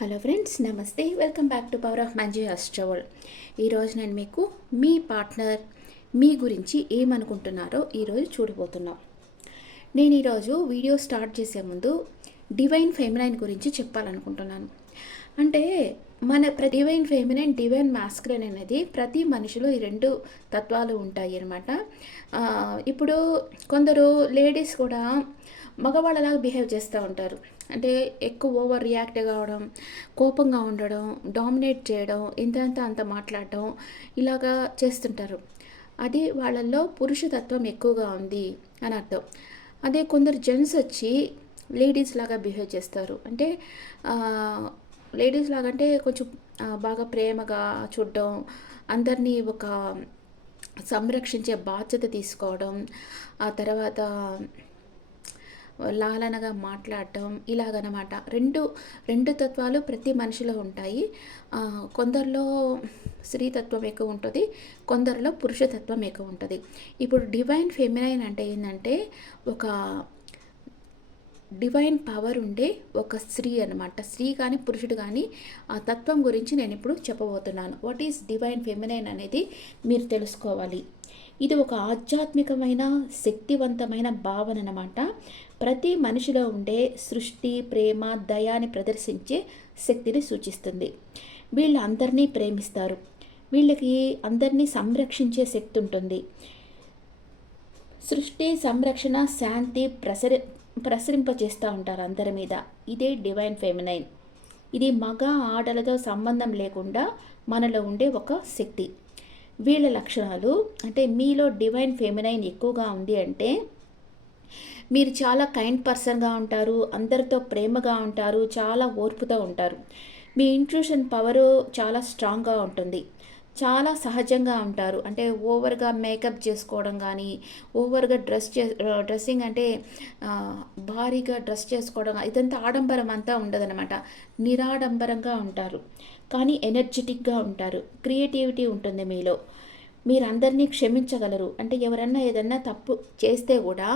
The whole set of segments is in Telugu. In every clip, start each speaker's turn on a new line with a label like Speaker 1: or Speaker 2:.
Speaker 1: హలో ఫ్రెండ్స్ నమస్తే. Welcome back to power of Manji అస్ట్రవల్. ఈరోజు నేను మీకు మీ పార్ట్నర్ మీ గురించి ఏమనుకుంటున్నారో ఈరోజు చూడబోతున్నాం. నేను ఈరోజు వీడియో స్టార్ట్ చేసే ముందు డివైన్ ఫెమినైన్ గురించి చెప్పాలనుకుంటున్నాను. అంటే మన ప్రతి డివైన్ ఫెమినైన్ డివైన్ మాస్క్రైన్ అనేది ప్రతి మనిషిలో ఈ రెండు తత్వాలు ఉంటాయి అనమాట ఇప్పుడు కొందరు లేడీస్ కూడా మగవాళ్ళలాగా బిహేవ్ చేస్తూ ఉంటారు. అంటే ఎక్కువ ఓవర్ రియాక్ట్ కావడం కోపంగా ఉండడం డామినేట్ చేయడం ఇంతంత అంత మాట్లాడడం ఇలాగా చేస్తుంటారు. అది వాళ్ళల్లో పురుషతత్వం ఎక్కువగా ఉంది అని అర్థం. అదే కొందరు జెంట్స్ వచ్చి లేడీస్ లాగా బిహేవ్ చేస్తారు. అంటే లేడీస్ లాగా అంటే కొంచెం బాగా ప్రేమగా చూడడం అందరినీ ఒక సంరక్షించే బాధ్యత తీసుకోవడం ఆ తర్వాత లాలనగా మాట్లాడటం ఇలాగనమాట. రెండు రెండు తత్వాలు ప్రతి మనిషిలో ఉంటాయి. కొందరిలో స్త్రీతత్వం ఎక్కువ ఉంటుంది కొందరిలో పురుషతత్వం ఎక్కువ ఉంటుంది. ఇప్పుడు డివైన్ ఫెమినైన్ అంటే ఏంటంటే ఒక డివైన్ పవర్ ఉండే ఒక స్త్రీ అనమాట స్త్రీ కానీ పురుషుడు కానీ ఆ తత్వం గురించి నేను ఇప్పుడు చెప్పబోతున్నాను. వాట్ ఈస్ డివైన్ ఫెమినైన్ అనేది మీరు తెలుసుకోవాలి. ఇది ఒక ఆధ్యాత్మికమైన శక్తివంతమైన భావన అనమాట ప్రతి మనిషిలో ఉండే సృష్టి ప్రేమ దయాన్ని ప్రదర్శించే శక్తిని సూచిస్తుంది. వీళ్ళు అందరినీ ప్రేమిస్తారు. వీళ్ళకి అందరినీ సంరక్షించే శక్తి ఉంటుంది సృష్టి సంరక్షణ శాంతి ప్రసరి ప్రసరింపజేస్తూ ఉంటారు అందరి మీద. ఇదే డివైన్ ఫెమినైన్. ఇది మగ ఆడలతో సంబంధం లేకుండా మనలో ఉండే ఒక శక్తి. వీళ్ళ లక్షణాలు అంటే మీలో డివైన్ ఫెమినైన్ ఎక్కువగా ఉంది అంటే మీరు చాలా కైండ్ పర్సన్గా ఉంటారు అందరితో ప్రేమగా ఉంటారు చాలా ఓర్పుతో ఉంటారు. మీ ఇంట్రూషన్ పవరు చాలా స్ట్రాంగ్గా ఉంటుంది. చాలా సహజంగా ఉంటారు. అంటే ఓవర్గా మేకప్ చేసుకోవడం కానీ ఓవర్గా డ్రెస్ చే uh, డ్రెస్సింగ్ అంటే భారీగా డ్రెస్ చేసుకోవడం ఇదంతా ఆడంబరం అంతా ఉండదనమాట నిరాడంబరంగా ఉంటారు. కానీ ఎనర్జెటిక్గా ఉంటారు. క్రియేటివిటీ ఉంటుంది మీలో. మీరందరినీ క్షమించగలరు. అంటే ఎవరన్నా ఏదన్నా తప్పు చేస్తే కూడా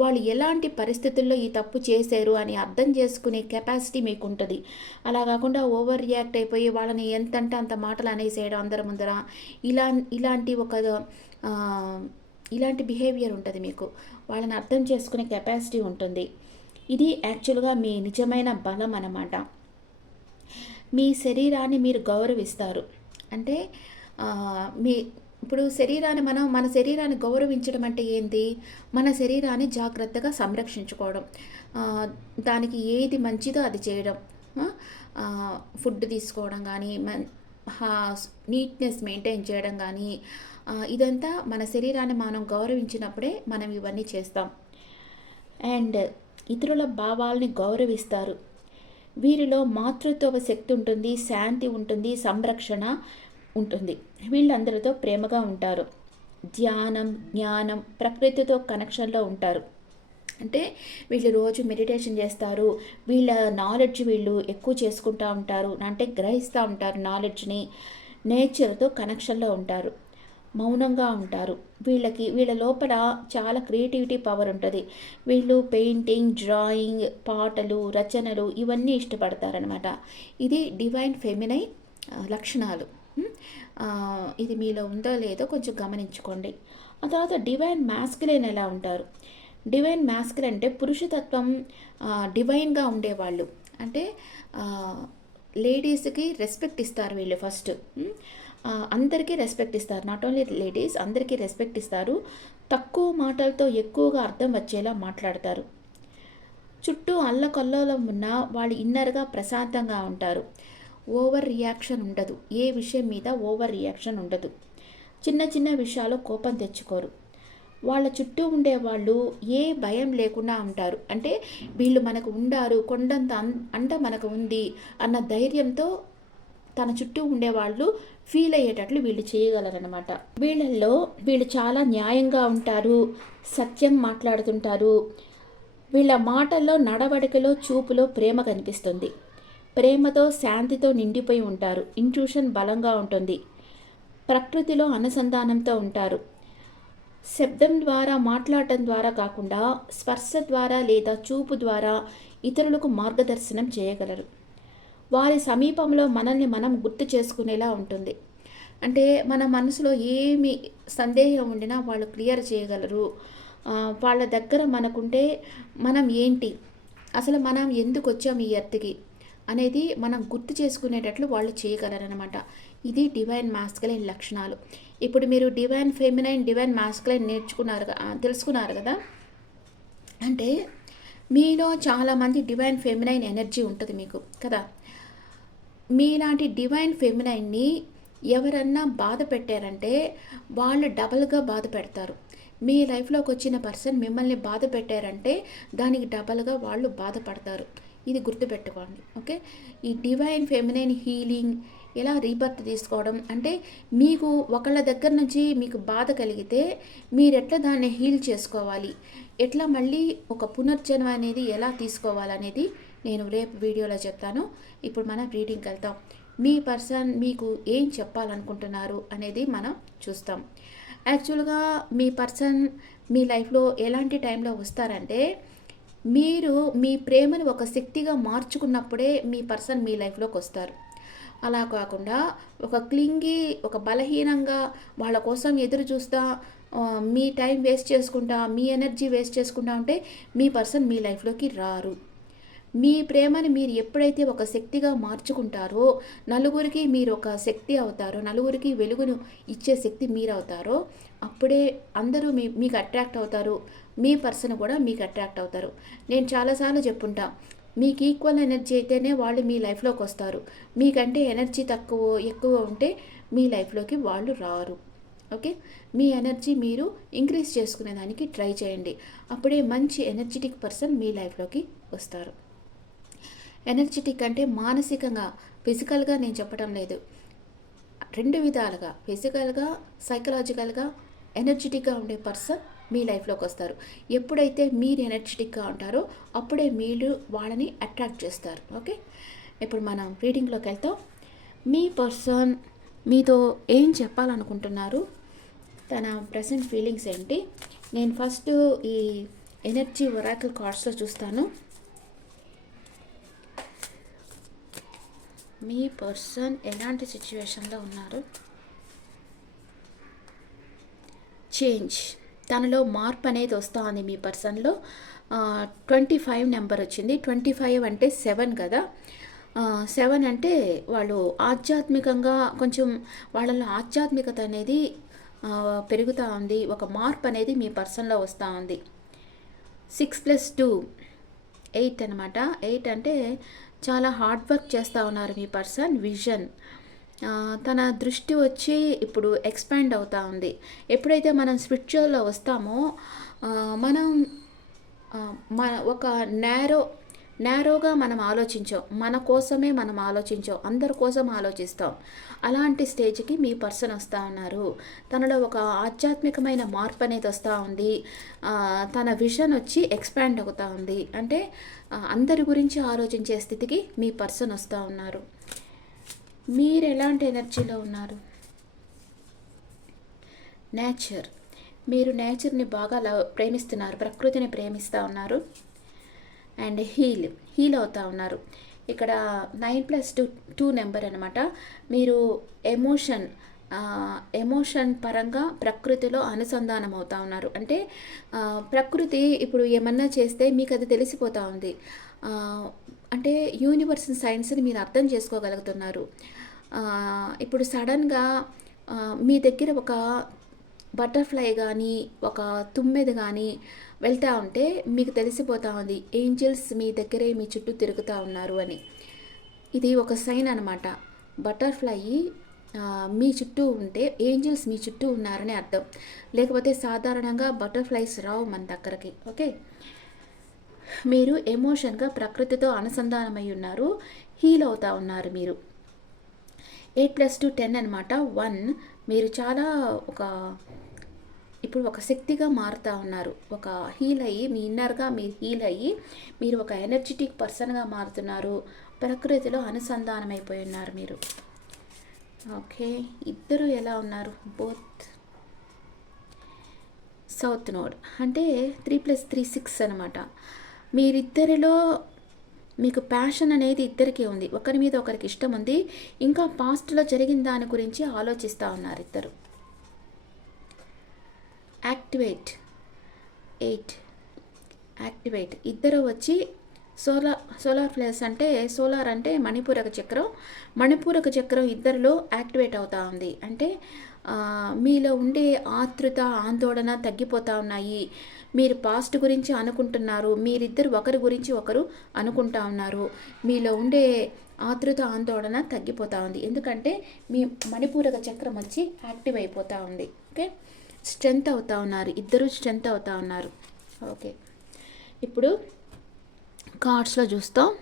Speaker 1: వాళ్ళు ఎలాంటి పరిస్థితుల్లో ఈ తప్పు చేశారు అని అర్థం చేసుకునే కెపాసిటీ మీకు ఉంటుంది అలా కాకుండా ఓవర్ రియాక్ట్ అయిపోయి వాళ్ళని ఎంతంటే అంత మాటలు అనేసేయడం అందరి ముందర ఇలా ఇలాంటి ఒక ఇలాంటి బిహేవియర్ ఉంటుంది మీకు. వాళ్ళని అర్థం చేసుకునే కెపాసిటీ ఉంటుంది. ఇది యాక్చువల్గా మీ నిజమైన బలం అన్నమాట. మీ శరీరాన్ని మీరు గౌరవిస్తారు. అంటే మీ ఇప్పుడు శరీరాన్ని మనం మన శరీరాన్ని గౌరవించడం అంటే ఏంటి మన శరీరాన్ని జాగ్రత్తగా సంరక్షించుకోవడం. దానికి ఏది మంచిదో అది చేయడం. ఫుడ్ తీసుకోవడం కానీ మన్ నీట్నెస్ మెయింటైన్ చేయడం కానీ ఇదంతా మన శరీరాన్ని మనం గౌరవించినప్పుడే మనం ఇవన్నీ చేస్తాం. అండ్ ఇతరుల భావాల్ని గౌరవిస్తారు. వీరిలో మాతృత్వ శక్తి ఉంటుంది శాంతి ఉంటుంది సంరక్షణ ఉంటుంది. వీళ్ళందరితో ప్రేమగా ఉంటారు. ధ్యానం జ్ఞానం ప్రకృతితో కనెక్షన్లో ఉంటారు. అంటే వీళ్ళు రోజు మెడిటేషన్ చేస్తారు. వీళ్ళ నాలెడ్జ్ వీళ్ళు ఎక్కువ చేసుకుంటూ ఉంటారు. అంటే గ్రహిస్తూ ఉంటారు నాలెడ్జ్ని. నేచర్తో కనెక్షన్లో ఉంటారు. మౌనంగా ఉంటారు. వీళ్ళకి వీళ్ళ లోపల చాలా క్రియేటివిటీ పవర్ ఉంటుంది. వీళ్ళు పెయింటింగ్ డ్రాయింగ్ పాటలు రచనలు ఇవన్నీ ఇష్టపడతారనమాట ఇది డివైన్ ఫెమినై లక్షణాలు. Hmm? ఇది మీలో ఉందో లేదో కొంచెం గమనించుకోండి. ఆ తర్వాత డివైన్ మాస్కులైన్ ఎలా ఉంటారు? డివైన్ మాస్కులు అంటే పురుషతత్వం డివైన్గా ఉండేవాళ్ళు. అంటే లేడీస్కి రెస్పెక్ట్ ఇస్తారు వీళ్ళు ఫస్ట్ hmm? అందరికీ రెస్పెక్ట్ ఇస్తారు. నాట్ ఓన్లీ లేడీస్ అందరికీ రెస్పెక్ట్ ఇస్తారు. తక్కువ మాటలతో ఎక్కువగా అర్థం వచ్చేలా మాట్లాడతారు. చుట్టూ అల్లకల్లోలం ఉన్న వాళ్ళు ఇన్నర్గా ప్రశాంతంగా ఉంటారు. ఓవర్ రియాక్షన్ ఉండదు. ఏ విషయం మీద ఓవర్ రియాక్షన్ ఉండదు. చిన్న చిన్న విషయాలు కోపం తెచ్చుకోరు. వాళ్ళ చుట్టూ ఉండే వాళ్ళు ఏ భయం లేకుండా ఉంటారు. అంటే వీళ్ళు మనకు ఉండారు కొండంత అన్- అంట మనకు ఉంది అన్న ధైర్యంతో తన చుట్టూ ఉండేవాళ్ళు ఫీల్ అయ్యేటట్లు వీళ్ళు చేయగలరనమాట వీళ్ళల్లో వీళ్ళు చాలా న్యాయంగా ఉంటారు సత్యం మాట్లాడుతుంటారు. వీళ్ళ మాటల్లో నడవడికలో చూపులో ప్రేమ కనిపిస్తుంది. ప్రేమతో శాంతితో నిండిపోయి ఉంటారు. ఇంట్యూషన్ బలంగా ఉంటుంది. ప్రకృతిలో అనుసంధానంతో ఉంటారు. శబ్దం ద్వారా మాట్లాడటం ద్వారా కాకుండా స్పర్శ ద్వారా లేదా చూపు ద్వారా ఇతరులకు మార్గదర్శనం చేయగలరు. వారి సమీపంలో మనల్ని మనం గుర్తు చేసుకునేలా ఉంటుంది. అంటే మన మనసులో ఏమి సందేహం ఉండినా వాళ్ళు క్లియర్ చేయగలరు. వాళ్ళ దగ్గర మనకుంటే మనం ఏంటి? అసలు మనం ఎందుకు వచ్చాం ఈ ఎర్త్కి? అనేది మనం గుర్తు చేసుకునేటట్లు వాళ్ళు చేయగలరనమాట ఇది డివైన్ మాస్కలైన్ లక్షణాలు. ఇప్పుడు మీరు డివైన్ ఫెమినైన్ డివైన్ మాస్కలైన్ నేర్చుకున్నారు తెలుసుకున్నారు కదా? అంటే మీలో చాలామంది డివైన్ ఫెమినైన్ ఎనర్జీ ఉంటుంది మీకు కదా? మీలాంటి డివైన్ ఫెమినైన్ని ఎవరన్నా బాధ పెట్టారంటే వాళ్ళు డబల్గా బాధ పెడతారు. మీ లైఫ్లోకి వచ్చిన పర్సన్ మిమ్మల్ని బాధ పెట్టారంటే దానికి డబల్గా వాళ్ళు బాధపడతారు. ఇది గుర్తుపెట్టుకోండి ఓకే? ఈ డివైన్ ఫెమినైన్ హీలింగ్ ఎలా రీబర్త్ తీసుకోవడం అంటే మీకు ఒకళ్ళ దగ్గర నుంచి మీకు బాధ కలిగితే మీరు ఎట్లా దాన్ని హీల్ చేసుకోవాలి? ఎట్లా మళ్ళీ ఒక పునర్జన్మ అనేది ఎలా తీసుకోవాలనేది నేను రేపు వీడియోలో చెప్తాను. ఇప్పుడు మనం రీడింగ్కి వెళ్తాం. మీ పర్సన్ మీకు ఏం చెప్పాలనుకుంటున్నారు అనేది మనం చూస్తాం. యాక్చువల్గా మీ పర్సన్ మీ లైఫ్లో ఎలాంటి టైంలో వస్తారంటే మీరు మీ ప్రేమను ఒక శక్తిగా మార్చుకున్నప్పుడే మీ పర్సన్ మీ లైఫ్లోకి వస్తారు. అలా కాకుండా ఒక క్లింగి ఒక బలహీనంగా వాళ్ళ కోసం ఎదురు చూస్తా మీ టైం వేస్ట్ చేసుకుంటా మీ ఎనర్జీ వేస్ట్ చేసుకుంటా ఉంటే మీ పర్సన్ మీ లైఫ్లోకి రారు. మీ ప్రేమని మీరు ఎప్పుడైతే ఒక శక్తిగా మార్చుకుంటారో నలుగురికి మీరు ఒక శక్తి అవుతారో నలుగురికి వెలుగును ఇచ్చే శక్తి మీరు అవుతారో అప్పుడే అందరూ మీ మీకు అట్రాక్ట్ అవుతారు. మీ పర్సన్ కూడా మీకు అట్రాక్ట్ అవుతారు. నేను చాలాసార్లు చెప్పుంటా మీకు ఈక్వల్ ఎనర్జీ అయితేనే వాళ్ళు మీ లైఫ్లోకి వస్తారు. మీకంటే ఎనర్జీ తక్కువ ఎక్కువ ఉంటే మీ లైఫ్లోకి వాళ్ళు రారు. ఓకే? మీ ఎనర్జీ మీరు ఇంక్రీజ్ చేసుకునే దానికి ట్రై చేయండి. అప్పుడే మంచి ఎనర్జెటిక్ పర్సన్ మీ లైఫ్లోకి వస్తారు. ఎనర్జెటిక్ అంటే మానసికంగా ఫిజికల్గా నేను చెప్పడం లేదు. రెండు విధాలుగా ఫిజికల్గా సైకలాజికల్గా ఎనర్జెటిక్గా ఉండే పర్సన్ మీ లైఫ్లోకి వస్తారు. ఎప్పుడైతే మీరు ఎనర్జెటిక్గా ఉంటారో అప్పుడే మీరు వాళ్ళని అట్రాక్ట్ చేస్తారు. ఓకే? ఇప్పుడు మనం రీడింగ్లోకి వెళ్తాం. మీ పర్సన్ మీతో ఏం చెప్పాలనుకుంటున్నారు? తన ప్రజెంట్ ఫీలింగ్స్ ఏంటి? నేను ఫస్ట్ ఈ ఎనర్జీ వరాకల్ కార్డ్స్లో చూస్తాను. మీ పర్సన్ ఎలాంటి సిచ్యువేషన్లో ఉన్నారు? చేంజ్. తనలో మార్పు అనేది వస్తుంది మీ పర్సన్లో. ట్వంటీ ఫైవ్ నెంబర్ వచ్చింది. ట్వంటీ ఫైవ్ అంటే సెవెన్ కదా. సెవెన్ అంటే వాళ్ళు ఆధ్యాత్మికంగా కొంచెం వాళ్ళలో ఆధ్యాత్మికత అనేది పెరుగుతూ ఉంది. ఒక మార్పు అనేది మీ పర్సన్లో వస్తూ ఉంది. సిక్స్ ప్లస్ టూ ఎయిట్ అనమాట ఎయిట్ అంటే చాలా హార్డ్ వర్క్ చేస్తూ ఉన్నారు మీ పర్సన్ విజన్. తన దృష్టి వచ్చి ఇప్పుడు ఎక్స్పాండ్ అవుతూ ఉంది. ఎప్పుడైతే మనం స్పిరిచువల్లో వస్తామో మనం మన ఒక నేరో నేరోగా మనం ఆలోచించాం. మన కోసమే మనం ఆలోచించాం. అందరి కోసం ఆలోచిస్తాం. అలాంటి స్టేజ్కి మీ పర్సన్ వస్తూ ఉన్నారు. తనలో ఒక ఆధ్యాత్మికమైన మార్పు అనేది వస్తూ ఉంది. తన విజన్ వచ్చి ఎక్స్పాండ్ అవుతూ ఉంది. అంటే అందరి గురించి ఆలోచించే స్థితికి మీ పర్సన్ వస్తూ ఉన్నారు. మీరు ఎలాంటి ఎనర్జీలో ఉన్నారు? నేచర్. మీరు నేచర్ని బాగా లవ్ ప్రేమిస్తున్నారు ప్రకృతిని ప్రేమిస్తూ ఉన్నారు. అండ్ హీల్ హీల్ అవుతూ ఉన్నారు. ఇక్కడ nine plus two two number అనమాట మీరు ఎమోషన్ ఎమోషన్ పరంగా ప్రకృతిలో అనుసంధానం అవుతా ఉన్నారు. అంటే ప్రకృతి ఇప్పుడు ఏమన్నా చేస్తే మీకు అది తెలిసిపోతూ ఉంది. అంటే యూనివర్స్ సైన్స్ని మీరు అర్థం చేసుకోగలుగుతున్నారు. ఇప్పుడు సడన్గా మీ దగ్గర ఒక బటర్ఫ్లై కానీ ఒక తుమ్మెది కానీ వెళ్తూ ఉంటే మీకు తెలిసిపోతూ ఉంది. ఏంజల్స్ మీ దగ్గరే మీ చుట్టూ తిరుగుతూ ఉన్నారు అని. ఇది ఒక సైన్ అనమాట బటర్ఫ్లై మీ చుట్టూ ఉంటే ఏంజల్స్ మీ చుట్టూ ఉన్నారని అర్థం. లేకపోతే సాధారణంగా బటర్ఫ్లైస్ రావు మన దగ్గరకి ఓకే? మీరు ఎమోషన్గా ప్రకృతితో అనుసంధానమై ఉన్నారు హీల్ అవుతా ఉన్నారు మీరు. ఎయిట్ ప్లస్ టు టెన్ అనమాట వన్. మీరు చాలా ఒక ఇప్పుడు ఒక శక్తిగా మారుతూ ఉన్నారు. ఒక హీల్ అయ్యి మీ ఇన్నర్గా మీరు హీల్ అయ్యి మీరు ఒక ఎనర్జెటిక్ పర్సన్గా మారుతున్నారు. ప్రకృతిలో అనుసంధానమైపోయి ఉన్నారు మీరు. ఓకే ఇద్దరు ఎలా ఉన్నారు? Both south node. అంటే త్రీ ప్లస్ త్రీ సిక్స్ అనమాట. మీరిద్దరిలో మీకు ప్యాషన్ అనేది ఇద్దరికీ ఉంది. ఒకరి మీద ఒకరికి ఇష్టం ఉంది. ఇంకా పాస్ట్లో జరిగిన దాని గురించి ఆలోచిస్తూ ఉన్నారు ఇద్దరు. యాక్టివేట్. ఎయిట్. యాక్టివేట్. ఇద్దరు వచ్చి సోలార్ సోలార్ ప్లేస్ అంటే సోలార్ అంటే మణిపూరక చక్రం. మణిపూరక చక్రం ఇద్దరిలో యాక్టివేట్ అవుతా ఉంది. అంటే మీలో ఉండే ఆతృత ఆందోళన తగ్గిపోతూ ఉన్నాయి. మీరు పాస్ట్ గురించి అనుకుంటున్నారు. మీరిద్దరు ఒకరి గురించి ఒకరు అనుకుంటా ఉన్నారు. మీలో ఉండే ఆతృత ఆందోళన తగ్గిపోతూ ఉంది. ఎందుకంటే మీ మణిపూరక చక్రం వచ్చి యాక్టివ్ అయిపోతూ ఉంది. ఓకే? స్ట్రెంత్ అవుతా ఉన్నారు. ఇద్దరు స్ట్రెంత్ అవుతా ఉన్నారు. ఓకే? ఇప్పుడు కార్డ్స్లో చూస్తాం.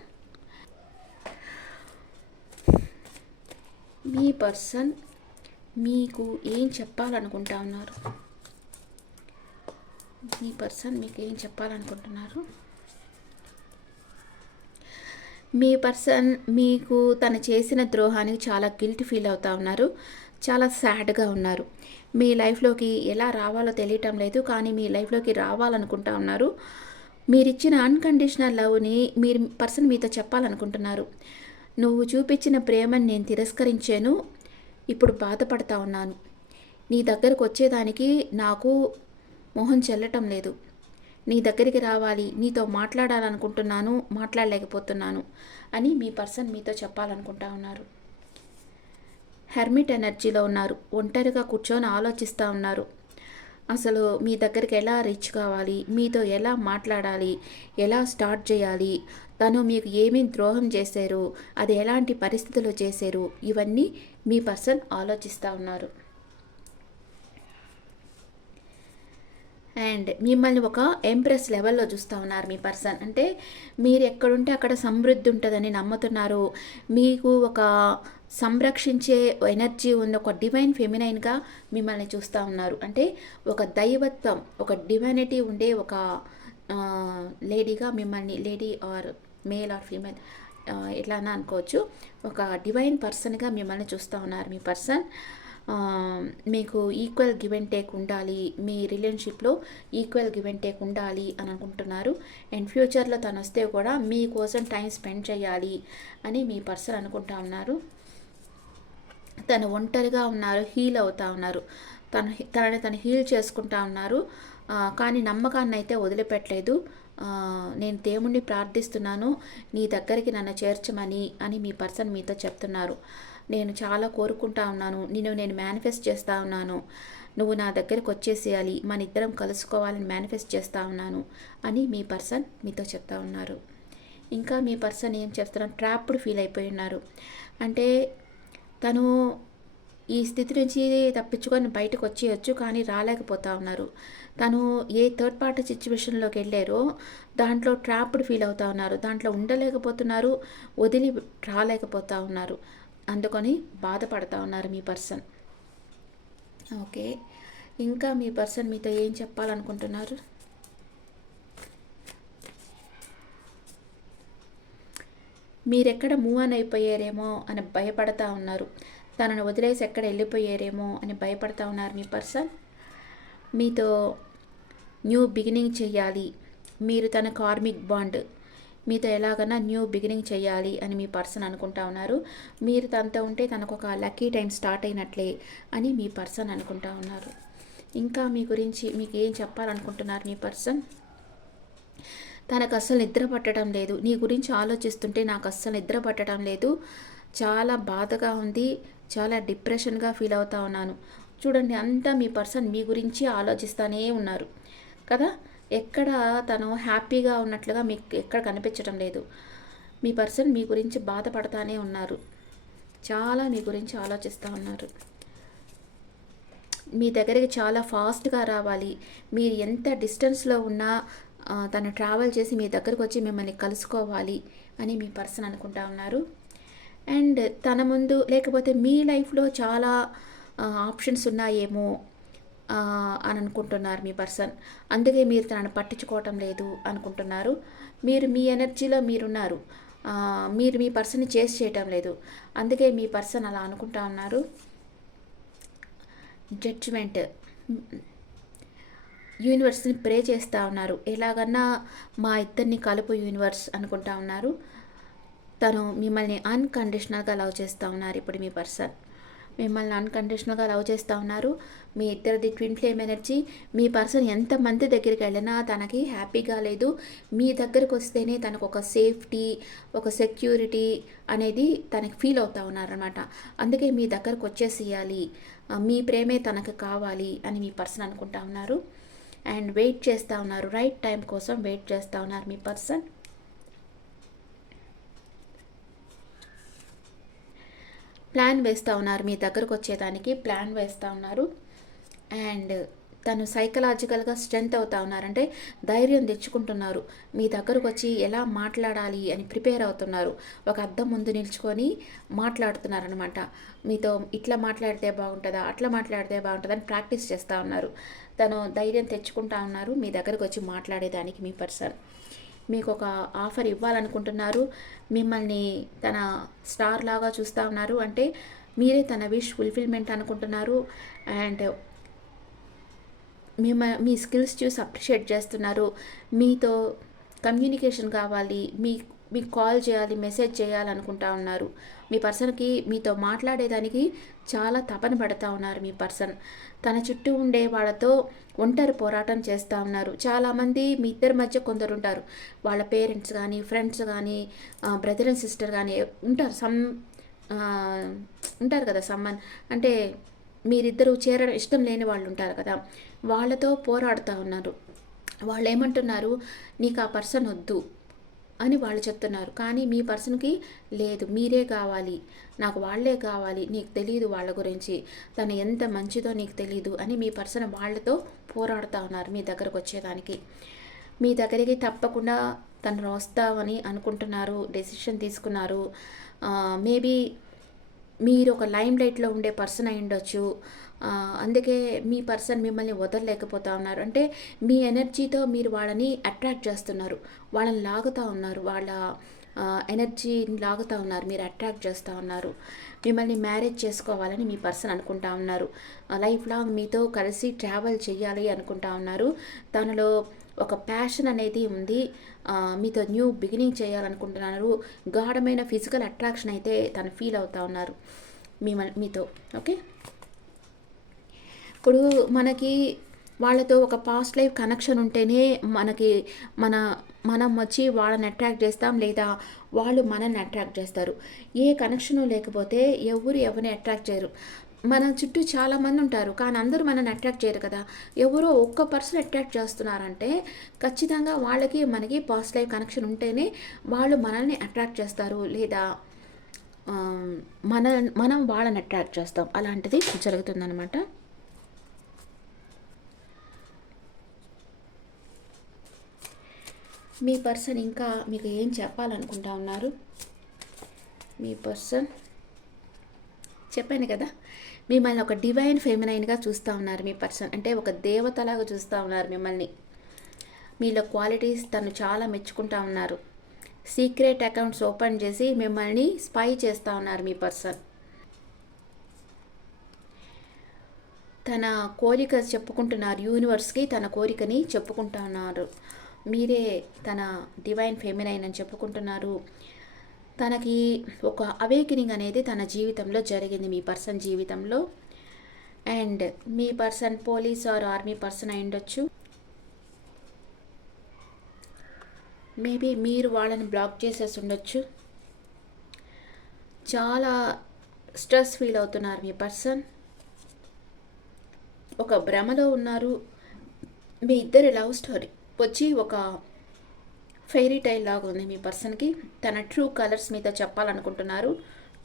Speaker 1: మీ పర్సన్ మీకు ఏం చెప్పాలనుకుంటా ఉన్నారు మీ పర్సన్ మీకు ఏం చెప్పాలనుకుంటున్నారు? మీ పర్సన్ మీకు తను చేసిన ద్రోహానికి చాలా గిల్ట్ ఫీల్ అవుతా ఉన్నారు. చాలా సాడ్గా ఉన్నారు. మీ లైఫ్లోకి ఎలా రావాలో తెలియటం లేదు. కానీ మీ లైఫ్లోకి రావాలనుకుంటా ఉన్నారు. మీరిచ్చిన అన్కండిషనల్ లవ్ని మీరు పర్సన్ మీతో చెప్పాలనుకుంటున్నారు. నువ్వు చూపించిన ప్రేమని నేను తిరస్కరించాను. ఇప్పుడు బాధపడతా ఉన్నాను. నీ దగ్గరకు వచ్చేదానికి నాకు మొహం చెల్లటం లేదు. నీ దగ్గరికి రావాలి నీతో మాట్లాడాలనుకుంటున్నాను మాట్లాడలేకపోతున్నాను అని మీ పర్సన్ మీతో చెప్పాలనుకుంటా ఉన్నారు. హెర్మిట్ ఎనర్జీలో ఉన్నారు. ఒంటరిగా కూర్చొని ఆలోచిస్తూ ఉన్నారు. అసలు మీ దగ్గరికి ఎలా రీచ్ కావాలి? మీతో ఎలా మాట్లాడాలి? ఎలా స్టార్ట్ చేయాలి? తను మీకు ఏమేమి ద్రోహం చేశారు? అది ఎలాంటి పరిస్థితుల్లో చేశారు? ఇవన్నీ మీ పర్సన్ ఆలోచిస్తూ ఉన్నారు. అండ్ మిమ్మల్ని ఒక ఎంప్రెస్ లెవెల్లో చూస్తూ ఉన్నారు మీ పర్సన్ అంటే మీరు ఎక్కడుంటే అక్కడ సమృద్ధి ఉంటుందని నమ్ముతున్నారు. మీకు ఒక సంరక్షించే ఎనర్జీ ఉన్న ఒక డివైన్ ఫెమినైన్గా మిమ్మల్ని చూస్తూ ఉన్నారు. అంటే ఒక దైవత్వం ఒక డివైనిటీ ఉండే ఒక లేడీగా మిమ్మల్ని lady or male or female ఎట్లా అన్నా అనుకోవచ్చు. ఒక డివైన్ పర్సన్గా మిమ్మల్ని చూస్తూ ఉన్నారు మీ పర్సన్. మీకు ఈక్వల్ గివ్ అండ్ టేక్ ఉండాలి. మీ రిలేషన్షిప్లో ఈక్వల్ గివ్ అండ్ టేక్ ఉండాలి అని అనుకుంటున్నారు. అండ్ ఫ్యూచర్లో తను వస్తే కూడా మీకోసం టైం స్పెండ్ చేయాలి అని మీ పర్సన్ అనుకుంటా ఉన్నారు. తను ఒంటరిగా ఉన్నారు హీల్ అవుతా ఉన్నారు. తను తనని తను హీల్ చేసుకుంటా ఉన్నారు. కానీ నమ్మకాన్ని అయితే వదిలిపెట్టలేదు. నేను దేవుణ్ణి ప్రార్థిస్తున్నాను నీ దగ్గరికి నన్ను చేర్చమని అని మీ పర్సన్ మీతో చెప్తున్నారు. నేను చాలా కోరుకుంటా ఉన్నాను నిన్ను నేను మేనిఫెస్ట్ చేస్తూ ఉన్నాను. నువ్వు నా దగ్గరికి వచ్చేసేయాలి మన ఇద్దరం కలుసుకోవాలని మేనిఫెస్ట్ చేస్తూ ఉన్నాను అని మీ పర్సన్ మీతో చెప్తా ఉన్నారు. ఇంకా మీ పర్సన్ ఏం చేస్తున్నారు ట్రాప్డ్ ఫీల్ అయిపోయి ఉన్నారు. అంటే తను ఈ స్థితి నుంచి తప్పించుకొని బయటకు వచ్చేయచ్చు కానీ రాలేకపోతా ఉన్నారు. తను ఏ థర్డ్ పార్టీ సిచ్యువేషన్లోకి వెళ్ళారో దాంట్లో ట్రాప్డ్ ఫీల్ అవుతా ఉన్నారు. దాంట్లో ఉండలేకపోతున్నారు వదిలి రాలేకపోతా ఉన్నారు. అందుకని బాధపడతా ఉన్నారు మీ పర్సన్. ఓకే. ఇంకా మీ పర్సన్ మీతో ఏం చెప్పాలనుకుంటున్నారు? మీరెక్కడ మూవ్ ఆన్ అయిపోయారేమో అని భయపడతా ఉన్నారు. తనను వదిలేసి ఎక్కడ వెళ్ళిపోయారేమో అని భయపడతా ఉన్నారు మీ పర్సన్. మీతో న్యూ బిగినింగ్ చేయాలి మీరు తన కార్మిక్ బాండ్. మీతో ఎలాగన్నా న్యూ బిగినింగ్ చేయాలి అని మీ పర్సన్ అనుకుంటా ఉన్నారు. మీరు తనతో ఉంటే తనకు ఒక లక్కీ టైం స్టార్ట్ అయినట్లే అని మీ పర్సన్ అనుకుంటా ఉన్నారు. ఇంకా మీ గురించి మీకు ఏం చెప్పాలనుకుంటున్నారు మీ పర్సన్? తనకు అస్సలు నిద్ర పట్టడం లేదు. నీ గురించి ఆలోచిస్తుంటే నాకు అస్సలు నిద్ర పట్టడం లేదు. చాలా బాధగా ఉంది. చాలా డిప్రెషన్గా ఫీల్ అవుతా ఉన్నాను. చూడండి అంతా మీ పర్సన్ మీ గురించి ఆలోచిస్తూనే ఉన్నారు. కదా? ఎక్కడ తను హ్యాపీగా ఉన్నట్లుగా మీకు ఎక్కడ కనిపించడం లేదు. మీ పర్సన్ మీ గురించి బాధపడతానే ఉన్నారు. చాలా మీ గురించి ఆలోచిస్తూ ఉన్నారు. మీ దగ్గరికి చాలా ఫాస్ట్గా రావాలి. మీరు ఎంత డిస్టెన్స్లో ఉన్నా తను ట్రావెల్ చేసి మీ దగ్గరకు వచ్చి మిమ్మల్ని కలుసుకోవాలి అని మీ పర్సన్ అనుకుంటా ఉన్నారు. అండ్ తన ముందు లేకపోతే మీ లైఫ్లో చాలా ఆప్షన్స్ ఉన్నాయేమో అని అనుకుంటున్నారు మీ పర్సన్ అందుకే మీరు తనను పట్టించుకోవటం లేదు అనుకుంటున్నారు. మీరు మీ ఎనర్జీలో మీరున్నారు. మీరు మీ పర్సన్ని చేసి చేయటం లేదు. అందుకే మీ పర్సన్ అలా అనుకుంటా ఉన్నారు. జడ్జిమెంట్ యూనివర్స్ని ప్రే చేస్తూ ఉన్నారు. ఎలాగన్నా మా ఇద్దరిని కలుపు యూనివర్స్ అనుకుంటా ఉన్నారు. తను మిమ్మల్ని అన్కండిషనల్గా లవ్ చేస్తూ ఉన్నారు ఇప్పుడు మీ పర్సన్. మిమ్మల్ని అన్కండిషనల్గా లవ్ చేస్తూ ఉన్నారు. మీ ఇద్దరిది ట్విన్ ఫ్లేమ్ ఎనర్జీ. మీ పర్సన్ ఎంతమంది దగ్గరికి వెళ్ళినా తనకి హ్యాపీగా లేదు. మీ దగ్గరకు వస్తేనే తనకు ఒక సేఫ్టీ ఒక సెక్యూరిటీ అనేది తనకి ఫీల్ అవుతూ ఉన్నారనమాట అందుకే మీ దగ్గరకు వచ్చేసేయాలి. మీ ప్రేమే తనకు కావాలి అని మీ పర్సన్ అనుకుంటా ఉన్నారు. అండ్ వెయిట్ చేస్తూ ఉన్నారు. రైట్ టైం కోసం వెయిట్ చేస్తూ ఉన్నారు మీ పర్సన్. ప్లాన్ వేస్తూ ఉన్నారు మీ దగ్గరకు వచ్చేదానికి. ప్లాన్ వేస్తూ ఉన్నారు. అండ్ తను సైకలాజికల్గా స్ట్రెంత్ అవుతా ఉన్నారంటే ధైర్యం తెచ్చుకుంటున్నారు. మీ దగ్గరకు వచ్చి ఎలా మాట్లాడాలి అని ప్రిపేర్ అవుతున్నారు. ఒక అద్దం ముందు నిల్చుకొని మాట్లాడుతున్నారు అనమాట మీతో ఇట్లా మాట్లాడితే బాగుంటుందా అట్లా మాట్లాడితే బాగుంటుందా అని ప్రాక్టీస్ చేస్తూ ఉన్నారు. తను ధైర్యం తెచ్చుకుంటా ఉన్నారు. మీ దగ్గరకు వచ్చి మాట్లాడేదానికి మీ పర్సన్. మీకు ఒక ఆఫర్ ఇవ్వాలనుకుంటున్నారు. మిమ్మల్ని తన స్టార్ లాగా చూస్తూ ఉన్నారు. అంటే మీరే తన విష్ ఫుల్ఫిల్మెంట్ అనుకుంటున్నారు. అండ్ మిమ్మ మీ స్కిల్స్ చూసి అప్రిషియేట్ చేస్తున్నారు. మీతో కమ్యూనికేషన్ కావాలి. మీ మీకు కాల్ చేయాలి మెసేజ్ చేయాలనుకుంటా ఉన్నారు. మీ పర్సన్కి మీతో మాట్లాడేదానికి చాలా తపన పడతా ఉన్నారు మీ పర్సన్. తన చుట్టూ ఉండే వాళ్ళతో ఒంటరి పోరాటం చేస్తూ ఉన్నారు. చాలామంది మీ ఇద్దరి మధ్య కొందరు ఉంటారు వాళ్ళ పేరెంట్స్ కానీ ఫ్రెండ్స్ కానీ బ్రదర్ అండ్ సిస్టర్ కానీ ఉంటారు. సమ్ ఉంటారు కదా సమ్మన్ అంటే మీరిద్దరూ చేరడం ఇష్టం లేని వాళ్ళు ఉంటారు కదా. వాళ్ళతో పోరాడుతూ ఉన్నారు. వాళ్ళు ఏమంటున్నారు నీకు ఆ పర్సన్ వద్దు. అని వాళ్ళు చెప్తున్నారు. కానీ మీ పర్సన్కి లేదు మీరే కావాలి నాకు వాళ్ళే కావాలి నీకు తెలియదు వాళ్ళ గురించి తను ఎంత మంచిదో నీకు తెలియదు అని మీ పర్సన్ వాళ్ళతో పోరాడుతూ ఉన్నారు మీ దగ్గరకు వచ్చేదానికి. మీ దగ్గరికి తప్పకుండా తను వస్తామని అనుకుంటున్నారు డెసిషన్ తీసుకున్నారు. మేబీ మీరు ఒక లైమ్ లైట్లో ఉండే పర్సన్ అయి ఉండొచ్చు అందుకే మీ పర్సన్ మిమ్మల్ని వదలలేకపోతా ఉన్నారు అంటే మీ ఎనర్జీతో మీరు వాళ్ళని అట్రాక్ట్ చేస్తున్నారు. వాళ్ళని లాగుతూ ఉన్నారు. వాళ్ళ ఎనర్జీని లాగుతూ ఉన్నారు. మీరు అట్రాక్ట్ చేస్తూ ఉన్నారు. మిమ్మల్ని మ్యారేజ్ చేసుకోవాలని మీ పర్సన్ అనుకుంటా ఉన్నారు. లైఫ్ లాంగ్ మీతో కలిసి ట్రావెల్ చేయాలి అనుకుంటా ఉన్నారు. తనలో ఒక ప్యాషన్ అనేది ఉంది. మీతో న్యూ బిగినింగ్ చేయాలనుకుంటున్నారు. గాఢమైన ఫిజికల్ అట్రాక్షన్ అయితే తను ఫీల్ అవుతా ఉన్నారు. మీ మీతో. ఓకే? ఇప్పుడు మనకి వాళ్ళతో ఒక పాస్ట్ లైఫ్ కనెక్షన్ ఉంటేనే మనకి మన మనం వచ్చి వాళ్ళని అట్రాక్ట్ చేస్తాం లేదా వాళ్ళు మనల్ని అట్రాక్ట్ చేస్తారు. ఏ కనెక్షను లేకపోతే ఎవరు ఎవరిని అట్రాక్ట్ చేయరు. మన చుట్టూ చాలామంది ఉంటారు కానీ అందరూ మనల్ని అట్రాక్ట్ చేయరు కదా. ఎవరో ఒక్క పర్సన్ అట్రాక్ట్ చేస్తున్నారంటే ఖచ్చితంగా వాళ్ళకి మనకి పాస్ట్ లైఫ్ కనెక్షన్ ఉంటేనే వాళ్ళు మనల్ని అట్రాక్ట్ చేస్తారు లేదా మన మనం వాళ్ళని అట్రాక్ట్ చేస్తాం. అలాంటిది జరుగుతుందన్నమాట. మీ పర్సన్ ఇంకా మీకు ఏం చెప్పాలనుకుంటా ఉన్నారు? మీ పర్సన్? చెప్పాను కదా. మిమ్మల్ని ఒక డివైన్ ఫెమినైన్గా చూస్తూ ఉన్నారు మీ పర్సన్. అంటే ఒక దేవతలాగా చూస్తూ ఉన్నారు మిమ్మల్ని. మీలో క్వాలిటీస్ తను చాలా మెచ్చుకుంటా ఉన్నారు. సీక్రెట్ అకౌంట్స్ ఓపెన్ చేసి మిమ్మల్ని స్పై చేస్తూ ఉన్నారు మీ పర్సన్. తన కోరిక చెప్పుకుంటున్నారు యూనివర్స్కి తన కోరికని చెప్పుకుంటా ఉన్నారు. మీరే తన డివైన్ ఫెమినైన్ అని చెప్పుకుంటున్నారు. తనకి ఒక అవేకినింగ్ అనేది తన జీవితంలో జరిగింది మీ పర్సన్ జీవితంలో. And me person police or army person అయి ఉండొచ్చు. మేబీ మీరు వాళ్ళని బ్లాక్ చేసేసి ఉండొచ్చు. చాలా స్ట్రెస్ ఫీల్ అవుతున్నారు మీ పర్సన్ ఒక భ్రమలో ఉన్నారు. మీ ఇద్దరి లవ్ స్టోరీ వచ్చి ఒక ఫెయిరీ టైల్ లాగా ఉంది మీ పర్సన్కి. తన ట్రూ కలర్స్ మీతో చెప్పాలనుకుంటున్నారు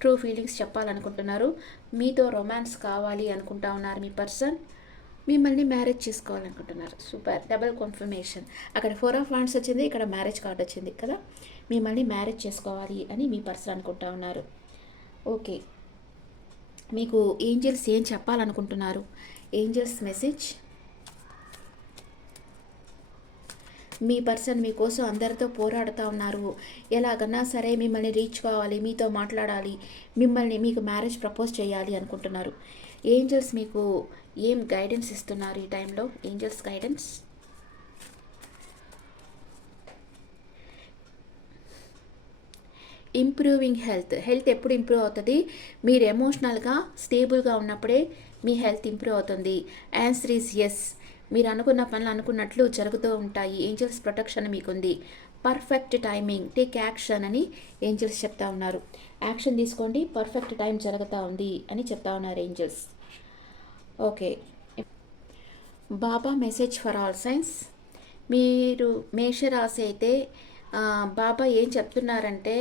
Speaker 1: ట్రూ ఫీలింగ్స్ చెప్పాలనుకుంటున్నారు. మీతో రొమాన్స్ కావాలి అనుకుంటా ఉన్నారు మీ పర్సన్. మిమ్మల్ని మ్యారేజ్ చేసుకోవాలనుకుంటున్నారు. సూపర్. డబుల్ కన్ఫర్మేషన్ అక్కడ ఫోర్ ఆఫ్ వాండ్స్ వచ్చింది ఇక్కడ మ్యారేజ్ కార్డ్ వచ్చింది కదా? మిమ్మల్ని మ్యారేజ్ చేసుకోవాలి అని మీ పర్సన్ అనుకుంటా ఉన్నారు. ఓకే. మీకు ఏంజల్స్ ఏం చెప్పాలనుకుంటున్నారు? ఏంజల్స్ మెసేజ్ మీ పర్సన్ మీకోసం అందరితో పోరాడుతూ ఉన్నారు. ఎలాగన్నా సరే మిమ్మల్ని రీచ్ కావాలి మీతో మాట్లాడాలి మిమ్మల్ని మీకు మ్యారేజ్ ప్రపోజ్ చేయాలి అనుకుంటున్నారు. ఏంజల్స్ మీకు ఏం గైడెన్స్ ఇస్తున్నారు ఈ టైంలో? Angels guidance? Improving health. Health ఎప్పుడు ఇంప్రూవ్ అవుతుంది? మీరు ఎమోషనల్గా స్టేబుల్గా ఉన్నప్పుడే మీ హెల్త్ ఇంప్రూవ్ అవుతుంది. ఆన్సర్ ఈజ్ ఎస్ మీరు అనుకున్న పనులు అనుకున్నట్లు జరుగుతూ ఉంటాయి. Angels protection మీకుంది. Perfect timing. Take action అని ఏంజల్స్ చెప్తా ఉన్నారు. యాక్షన్ తీసుకోండి. పర్ఫెక్ట్ టైం జరుగుతూ ఉంది అని చెప్తా ఉన్నారు angels. Okay. Baba message for all signs. మీరు మేషరాశి అయితే బాబా ఏం చెప్తున్నారంటే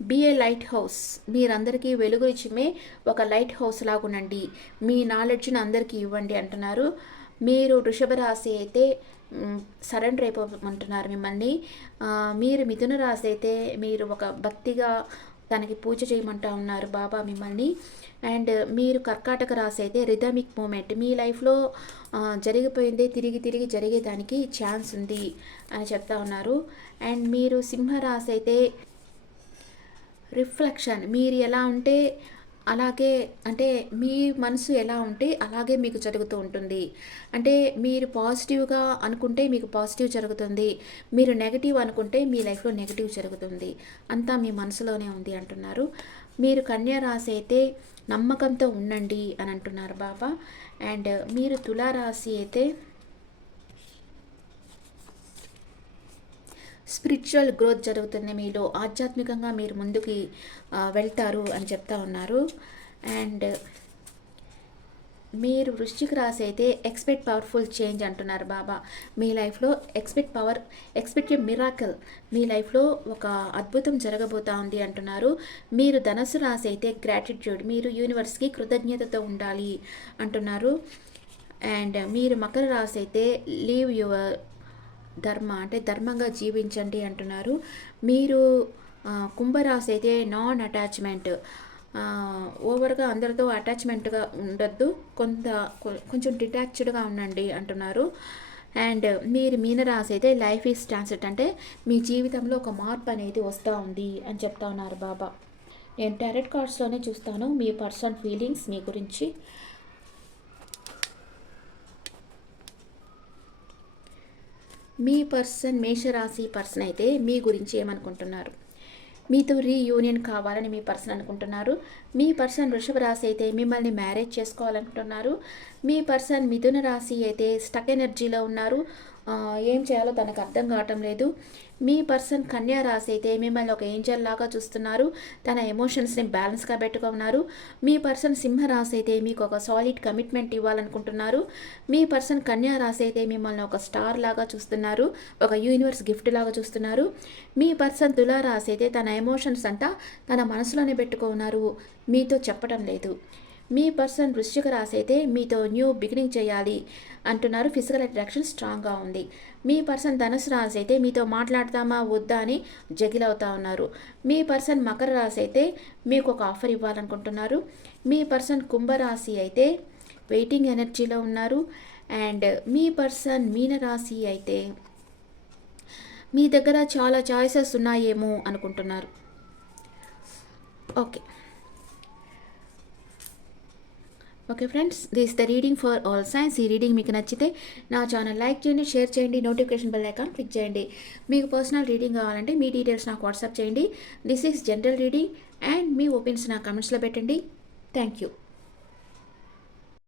Speaker 1: బీ ఏ లైట్ హౌస్ మీరందరికీ వెలుగు ఇచ్చిమే ఒక లైట్ హౌస్ లాగునండి. మీ నాలెడ్జ్ని అందరికీ ఇవ్వండి అంటున్నారు. మీరు వృషభ రాశి అయితే సరెండర్ అయిపోమంటున్నారు మిమ్మల్ని. మీరు మిథున రాశి అయితే మీరు ఒక భక్తిగా తనకి పూజ చేయమంటా ఉన్నారు బాబా మిమ్మల్ని. అండ్ మీరు కర్కాటక రాశి అయితే రిథమిక్ మూమెంట్ మీ లైఫ్లో జరిగిపోయిందే తిరిగి తిరిగి జరిగేదానికి ఛాన్స్ ఉంది అని చెప్తా ఉన్నారు. అండ్ మీరు సింహ రాశి అయితే రిఫ్లెక్షన్. మీరు ఎలా ఉంటే అలాగే అంటే మీ మనసు ఎలా ఉంటే అలాగే మీకు జరుగుతూ ఉంటుంది. అంటే మీరు పాజిటివ్గా అనుకుంటే మీకు పాజిటివ్ జరుగుతుంది. మీరు నెగిటివ్ అనుకుంటే మీ లైఫ్లో నెగిటివ్ జరుగుతుంది. అంతా మీ మనసులోనే ఉంది అంటున్నారు. మీరు కన్యారాశి అయితే నమ్మకంతో ఉండండి అని అంటున్నారు బాబా. అండ్ మీరు తులారాశి అయితే స్పిరిచువల్ గ్రోత్ జరుగుతుంది. మీలో ఆధ్యాత్మికంగా మీరు ముందుకి వెళ్తారు అని చెప్తా ఉన్నారు. అండ్ మీరు వృశ్చిక రాశి అయితే ఎక్స్పెక్ట్ పవర్ఫుల్ చేంజ్ అంటున్నారు బాబా. మీ లైఫ్లో expect power expect miracle miracle మీ లైఫ్లో ఒక అద్భుతం జరగబోతా ఉంది అంటున్నారు. మీరు ధనస్సు రాశి అయితే గ్రాటిట్యూడ్ మీరు యూనివర్స్కి కృతజ్ఞతతో ఉండాలి అంటున్నారు. అండ్ మీరు మకర రాశి అయితే లీవ్ యువర్ ధర్మ అంటే ధర్మంగా జీవించండి అంటున్నారు. మీరు కుంభరాశి అయితే నాన్ అటాచ్మెంట్ ఓవర్గా అందరితో అటాచ్మెంట్గా ఉండొద్దు. కొంత కొంచెం డిటాచ్డ్గా ఉండండి అంటున్నారు. అండ్ మీరు మీనరాశి అయితే లైఫ్ ఈజ్ ట్రాన్సిట్ అంటే మీ జీవితంలో ఒక మార్పు అనేది వస్తూ ఉంది అని చెప్తా ఉన్నారు బాబా. నేను టారెట్ కార్డ్స్లోనే చూస్తాను. మీ పర్సనల్ ఫీలింగ్స్ మీ గురించి. మీ పర్సన్ మేషరాశి పర్సన్ అయితే మీ గురించి ఏమనుకుంటున్నారు? మీతో రీయూనియన్ కావాలని మీ పర్సన్ అనుకుంటున్నారు. మీ పర్సన్ వృషభ రాశి అయితే మిమ్మల్ని మ్యారేజ్ చేసుకోవాలనుకుంటున్నారు. మీ పర్సన్ మిథున రాశి అయితే స్టక్ ఎనర్జీలో ఉన్నారు. ఏం చేయాలో తనకు అర్థం కావటం లేదు. మీ పర్సన్ కన్యా రాశి అయితే మిమ్మల్ని ఒక ఏంజల్ లాగా చూస్తున్నారు. తన ఎమోషన్స్ని బ్యాలెన్స్గా పెట్టుకున్నారు. మీ పర్సన్ సింహ రాశి అయితే మీకు ఒక సాలిడ్ కమిట్మెంట్ ఇవ్వాలనుకుంటున్నారు. మీ పర్సన్ కన్యా రాశి అయితే మిమ్మల్ని ఒక స్టార్ లాగా చూస్తున్నారు. ఒక యూనివర్స్ గిఫ్ట్ లాగా చూస్తున్నారు. మీ పర్సన్ తులా రాశి అయితే తన ఎమోషన్స్ అంతా తన మనసులోనే పెట్టుకున్నారు. మీతో చెప్పడం లేదు. మీ పర్సన్ వృశ్చిక రాశి అయితే మీతో న్యూ బిగినింగ్ చేయాలి అంటున్నారు. ఫిజికల్ అట్రాక్షన్ స్ట్రాంగ్గా ఉంది. మీ పర్సన్ ధనుసు రాశి అయితే మీతో మాట్లాడతామా? వద్దా? అని జగిలవుతా ఉన్నారు. మీ పర్సన్ మకర రాశి అయితే మీకు ఒక ఆఫర్ ఇవ్వాలనుకుంటున్నారు. మీ పర్సన్ కుంభరాశి అయితే వెయిటింగ్ ఎనర్జీలో ఉన్నారు. అండ్ మీ పర్సన్ మీనరాశి అయితే మీ దగ్గర చాలా చాయిసెస్ ఉన్నాయేమో అనుకుంటున్నారు. Okay. Okay friends this the reading for all signs ఈ రీడింగ్ మీకు నచ్చితే నా ఛానల్ లైక్ చేయండి షేర్ చేయండి నోటిఫికేషన్ బెల్ ఐకాన్ క్లిక్ చేయండి. మీకు పర్సనల్ రీడింగ్ కావాలంటే మీ డీటెయిల్స్ నాకు వాట్సాప్ చేయండి. This is general reading and me opinions నా కమెంట్స్లో పెట్టండి. Thank you